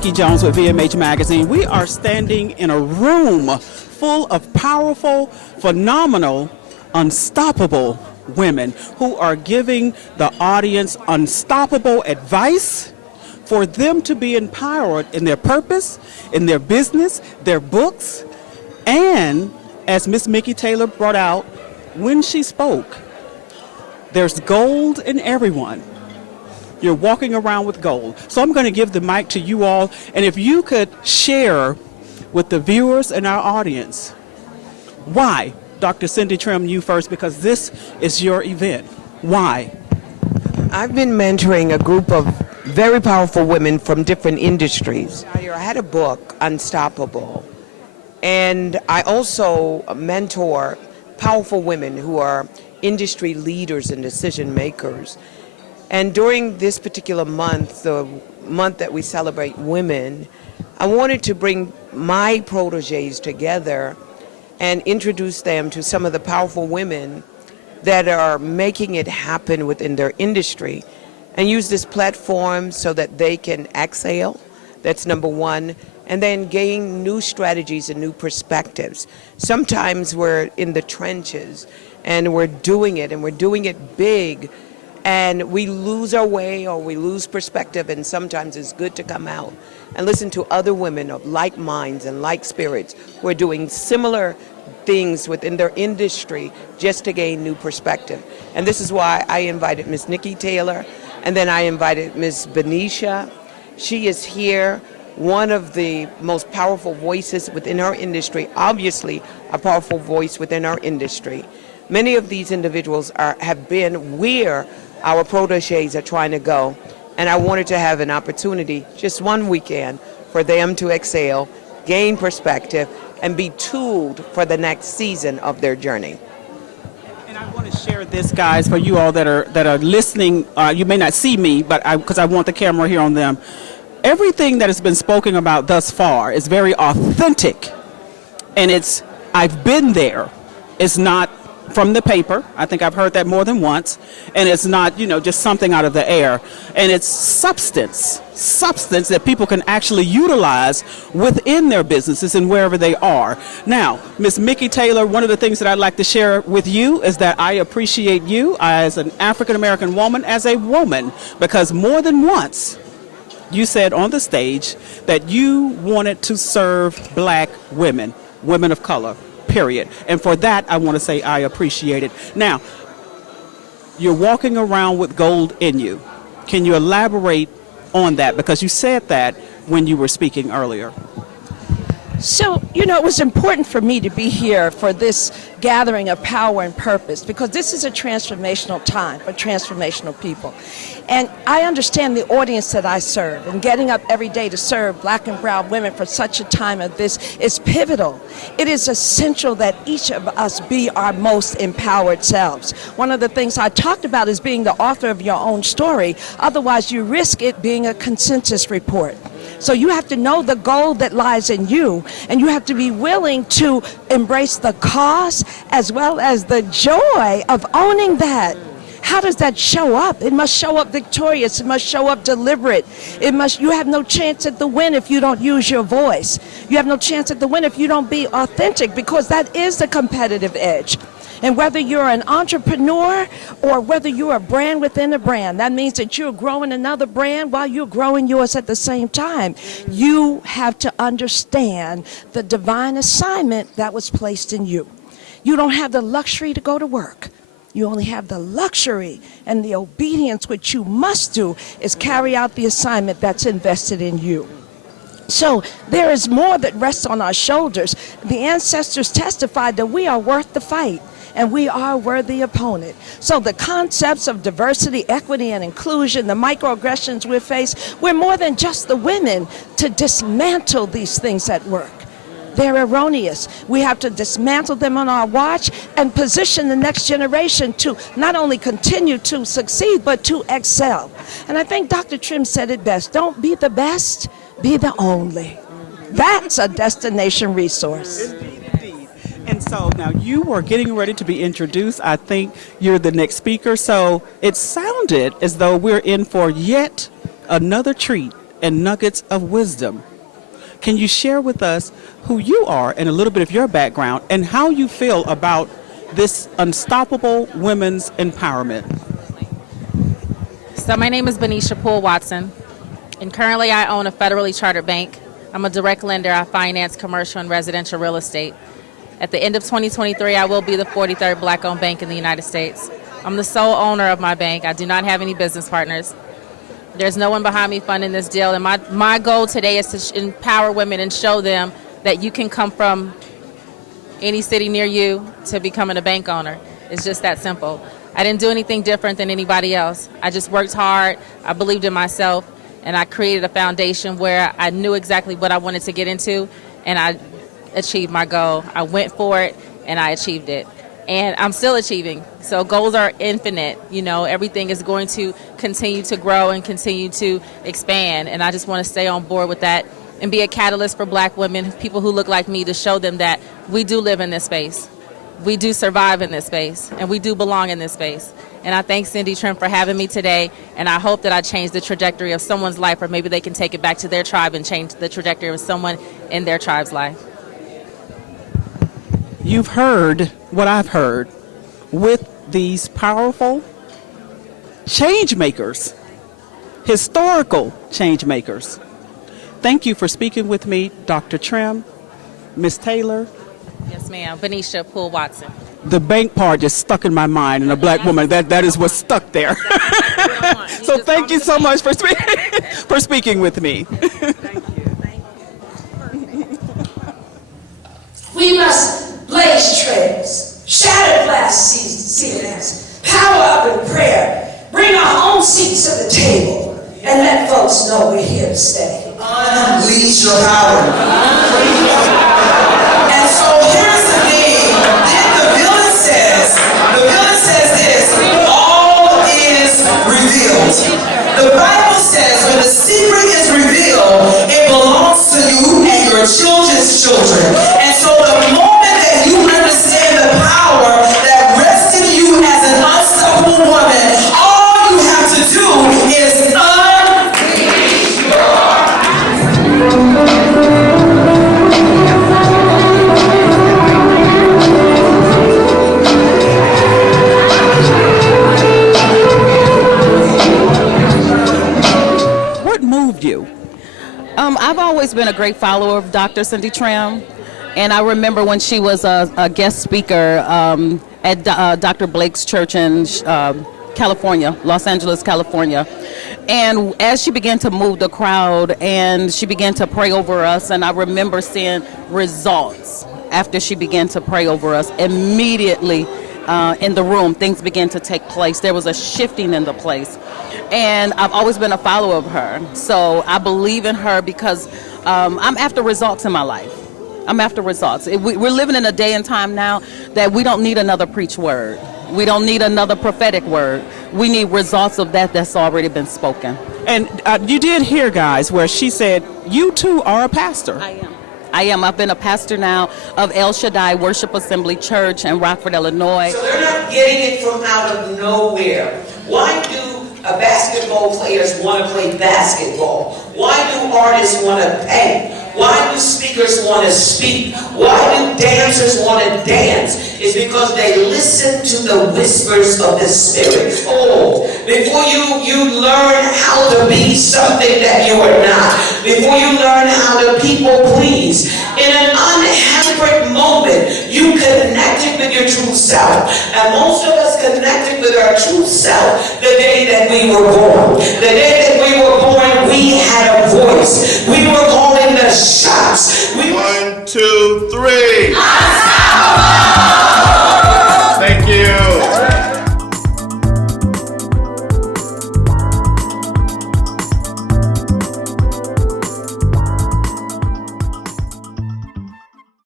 Nikki Jones with VMH Magazine. We are standing in a room full of powerful, phenomenal, unstoppable women who are giving the audience unstoppable advice for them to be empowered in their purpose, in their business, their books, and as Miss Mikki Taylor brought out when she spoke, there's gold in everyone. You're walking around with gold. So I'm going to give the mic to you all, and if you could share with the viewers and our audience why, Dr. Cindy Trimm, you first, because this is your event. Why? I've been mentoring a group of very powerful women from different industries. I had a book, Unstoppable, and I also mentor powerful women who are industry leaders and decision makers. And during this particular month, the month that we celebrate women, I wanted to bring my proteges together and introduce them to some of the powerful women that are making it happen within their industry, and use this platform so that they can exhale. That's number one. And then gain new strategies and new perspectives. Sometimes we're in the trenches and we're doing it big, and we lose our way or we lose perspective, and sometimes it's good to come out and listen to other women of like minds and like spirits who are doing similar things within their industry just to gain new perspective. And this is why I invited Miss Mikki Taylor, and then I invited Miss Benaisha. She is here, one of the most powerful voices within our industry, obviously a powerful voice within our industry. Many of these individuals have been where our proteges are trying to go, and I wanted to have an opportunity, just one weekend, for them to exhale, gain perspective, and be tooled for the next season of their journey. And I want to share this, guys, for you all that are listening. You may not see me, but because I want the camera here on them. Everything that has been spoken about thus far is very authentic, and I've been there. It's not from the paper. I think I've heard that more than once. And it's not, just something out of the air. And it's substance that people can actually utilize within their businesses and wherever they are. Now, Miss Mikki Taylor, one of the things that I'd like to share with you is that I appreciate you as an African-American woman, as a woman, because more than once, you said on the stage that you wanted to serve black women, women of color, period. And for that, I want to say I appreciate it. Now, you're walking around with gold in you. Can you elaborate on that? Because you said that when you were speaking earlier. So, it was important for me to be here for this gathering of power and purpose, because this is a transformational time for transformational people. And I understand the audience that I serve, and getting up every day to serve black and brown women for such a time as this is pivotal. It is essential that each of us be our most empowered selves. One of the things I talked about is being the author of your own story. Otherwise, you risk it being a consensus report. So you have to know the gold that lies in you, and you have to be willing to embrace the cause as well as the joy of owning that. How does that show up? It must show up victorious. It must show up deliberate. You have no chance at the win if you don't use your voice. You have no chance at the win if you don't be authentic, because that is the competitive edge. And whether you're an entrepreneur or whether you're a brand within a brand, that means that you're growing another brand while you're growing yours at the same time. You have to understand the divine assignment that was placed in you. You don't have the luxury to go to work. You only have the luxury and the obedience. Which you must do is carry out the assignment that's invested in you. So there is more that rests on our shoulders. The ancestors testified that we are worth the fight, and we are a worthy opponent. So the concepts of diversity, equity, and inclusion, the microaggressions we face, we're more than just the women to dismantle these things at work. They're erroneous. We have to dismantle them on our watch and position the next generation to not only continue to succeed, but to excel. And I think Dr. Trimm said it best. Don't be the best, be the only. That's a destination resource. Indeed. And so now you were getting ready to be introduced. I think you're the next speaker. So it sounded as though we're in for yet another treat and nuggets of wisdom. Can you share with us who you are and a little bit of your background and how you feel about this unstoppable women's empowerment? So my name is Benaisha Poole-Watson, and currently I own a federally chartered bank. I'm a direct lender. I finance commercial and residential real estate. At the end of 2023, I will be the 43rd Black-owned bank in the United States. I'm the sole owner of my bank. I do not have any business partners. There's no one behind me funding this deal, and my goal today is to empower women and show them that you can come from any city near you to becoming a bank owner. It's just that simple. I didn't do anything different than anybody else. I just worked hard, I believed in myself, and I created a foundation where I knew exactly what I wanted to get into, and I achieved my goal. I went for it, and I achieved it. And I'm still achieving. So goals are infinite. You know, everything is going to continue to grow and continue to expand, and I just want to stay on board with that and be a catalyst for Black women, people who look like me, to show them that we do live in this space. We do survive in this space, and we do belong in this space. And I thank Cindy Trimm for having me today, and I hope that I change the trajectory of someone's life, or maybe they can take it back to their tribe and change the trajectory of someone in their tribe's life. You've heard what I've heard with these powerful change makers, historical change makers. Thank you for speaking with me, Dr. Trimm, Ms. Taylor. Yes, ma'am. Benaisha Poole-Watson. The bank part just stuck in my mind, and a Black woman, that is what stuck there. So thank you so much for speaking with me. We must blaze trails, shatter glass ceilings, power up in prayer, bring our own seats to the table, and let folks know we're here to stay. Unleash your power. And so here's the thing. Then the villain says this, all is revealed. The Bible says when the secret is revealed, it belongs to you and your children's children. And so the moment that you understand the power that rests in you as an unstoppable woman, all you have to do is unleash your What moved you? I've always been a great follower of Dr. Cindy Trimm, and I remember when she was a guest speaker at Dr. Blake's church in California, Los Angeles, California. And as she began to move the crowd and she began to pray over us, and I remember seeing results after she began to pray over us, immediately in the room, things began to take place. There was a shifting in the place. And I've always been a follower of her. So I believe in her because I'm after results in my life. I'm after results. We're living in a day and time now that we don't need another preach word. We don't need another prophetic word. We need results of that's already been spoken. And you did hear, guys, where she said, you too are a pastor. I am. I've been a pastor now of El Shaddai Worship Assembly Church in Rockford, Illinois. So they're not getting it from out of nowhere. Why do basketball players want to play basketball? Why do artists want to paint? Why do speakers want to speak? Why do dancers want to dance? It's because they listen to the whispers of the Spirit. Oh, before you learn how to be something that you are not, before you learn how to people please, in an unhampered moment, you connected with your true self. And most of us connected with our true self the day that we were born, the